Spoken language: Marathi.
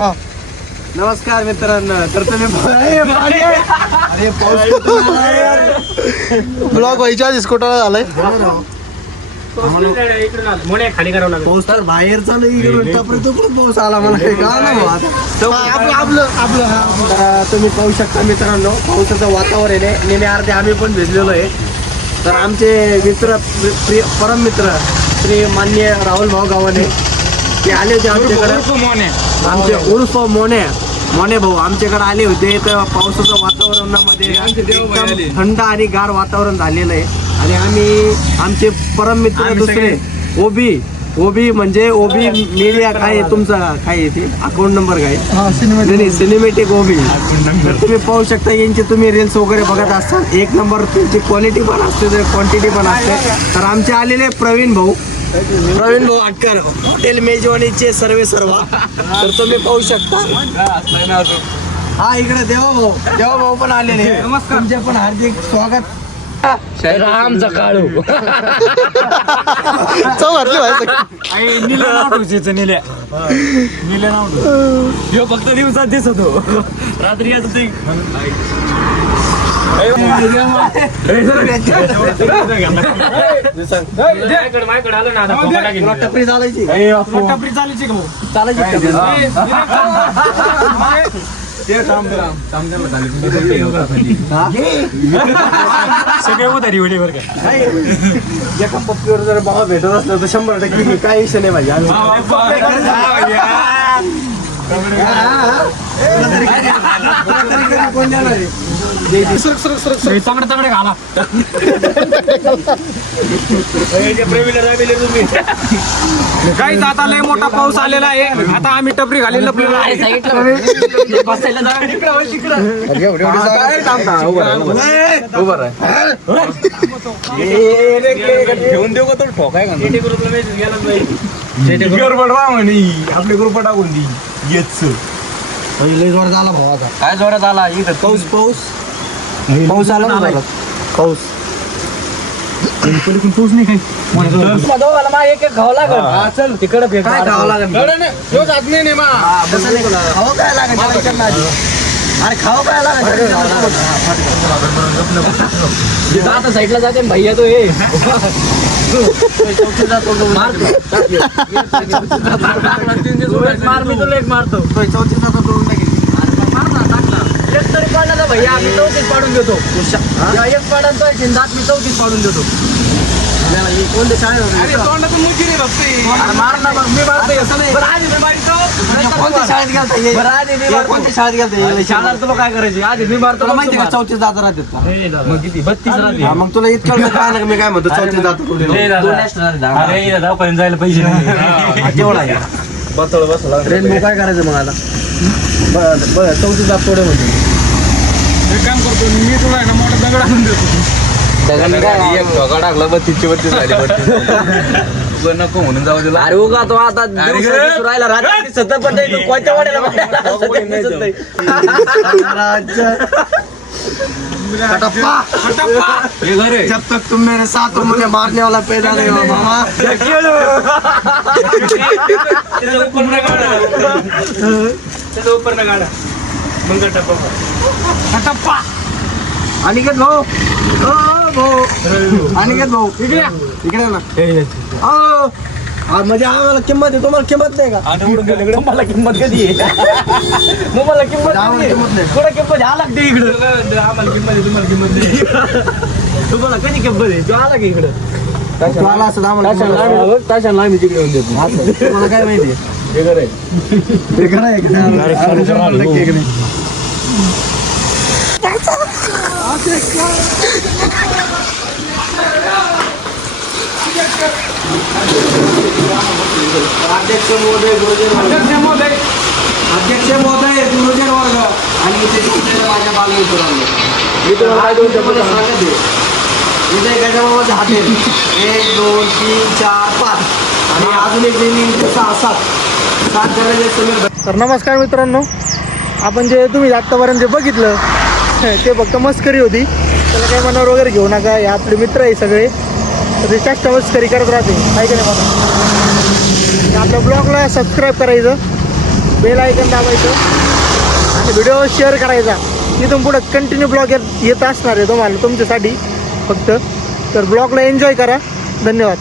नमस्कार मित्रांनो, तर तुम्ही ब्लॉग व्हायच्या आधीच कुठं झालाय. पाऊस तर बाहेर चालू इकडून पाऊस आला मला काही कळलं आपलं तर तुम्ही पाहू शकता मित्रांनो, पावसाचं वातावरण आहे. नेहमी अर्धे आम्ही पण भिजलेलो आहे. तर आमचे मित्र परम मित्र श्री मान्य राहुल भाऊ गावाने ते आले होते आमच्याकडे. आमचे उर्फ मोने भाऊ आमच्याकडे आले होते. तर पावसाच्या वातावरणामध्ये एकदम थंड आणि गार वातावरण झालेलं आहे. आणि आम्ही आमचे परम मित्र दुसरे ओबी म्हणजे ओबी मीडिया काय तुमचा काय ते अकाउंट नंबर काय सिनेमॅटिक ओबी. तर तुम्ही पाहू शकता यांचे तुम्ही रील्स वगैरे बघत असताल. एक नंबर त्यांची क्वालिटी पण असते, क्वांटिटी पण असते. तर आमचे आलेले प्रवीण भाऊ अटकर हॉटेल मेजवानीचे सर्वा. तर तुम्ही पाहू शकता. हा इकडे देवा भाऊ पण आलेले. नमस्कार, तुमचे पण हार्दिक स्वागत. आमचा काळू चव घातली निल्या नाव फक्त दिवसात दिसत होतो, रात्री येत होती. टपरी चालायची सगळे उधारी वेळेवर काय एका पप्पीवर जर भाव भेटत असलं तर 100% काही विषय नाही पाहिजे. कोण देणार आहे? चांगले घाला काही आता लय मोठा पाऊस आलेला आहे. आता आम्ही टपरी घाली घेऊन देऊ का तो ठोकाय का आपली ग्रुप टाकून दी येच लय जोर झाला भाऊ. आता काय जोरात आला इथं पाऊस आला ना. पाऊस पाऊस नाही काही एक खावं लागल. चल तिकडे काय खावं लागेल? खावं काय लागेल? अरे खावं काय लागेल? आता साईडला जाते भैया तो हे मार मी तुला एक मारतो. चौथी जाता करून टाकेल. एक तरी पाडला तर भैया आम्ही 34 पाडून देतो. एक पाडांचा दात मी 34 पाडून देतो. कोणत्या शाळेत मार ना मग मी मारतो. कोणत्या शाळेत गेलता? कोणत्या शाळेत गेलता? शाळा तुला काय करायची आधी मी मारतो. तुला माहिती का 34 दाता राहतात का? मग किती 32 राहते. मग तुला इतकं काय ना मी काय म्हणतो 34 दाता करून जायला पैसे केवढा आहे? ट्रेन काय करायचं मग आता? बरं 34 दात थोडे म्हणतो. एक काम करतो मी तुला आहे ना मोठा दगड आणून देतो. टाकला 32 झाली नको म्हणून जाऊ दिला. अरे उगा तो आता राहिला रात्री सतत पण नाही. कोणत्या वाड्याला जब तक तुम मेरे साथ हो मुझे मारने वाला पैदा नहीं हुआ मामा. ऊपर ना गाडा मग टप्पा अनिकेत भाऊ, अनिकेत भाऊ इकडे ना. म्हणजे आम्हाला किंमत आहे, तुम्हाला किंमत नाही का? मला किंमत कधी आहे? मला किंमत नाही. थोडं किंमत हा लागते इकडं. आम्हाला किंमत आहे, तुम्हाला किंमत नाही. तुम्हाला कधी किंमत आहे? तू आला की इकडं तुम्हाला असं आम्हाला ताशाला आम्ही तिकडे येऊन देतो. तुम्हाला काय माहिती आहे? हे घर आहे. ते खरं आहे का? अध्यक्ष महोदय गुरुजन वर्ग आणि इथे माझ्या बालमित्रांनो विजय गजाबाबाचे हॉटेल 1 2 3 4 5 आणि अजून एक 6 7 तर नमस्कार मित्रांनो, आपण जे तुम्ही आत्तापर्यंत जे बघितलं ते फक्त मस्करी होती. त्याला काही मनावर वगैरे घेऊ नका. हे आपले मित्र आहे सगळे, तर ते चेष्टा मस्करी करत राहते. काय की नाही बघा. आपल्या ब्लॉगला सबस्क्राईब करायचं बेल आयकन दाबायचं आणि व्हिडिओ शेअर करायचा. इथून पुढं कंटिन्यू ब्लॉग येत असणार आहे तुम्हाला तुमच्यासाठी फक्त. तर ब्लॉगला एन्जॉय करा. धन्यवाद.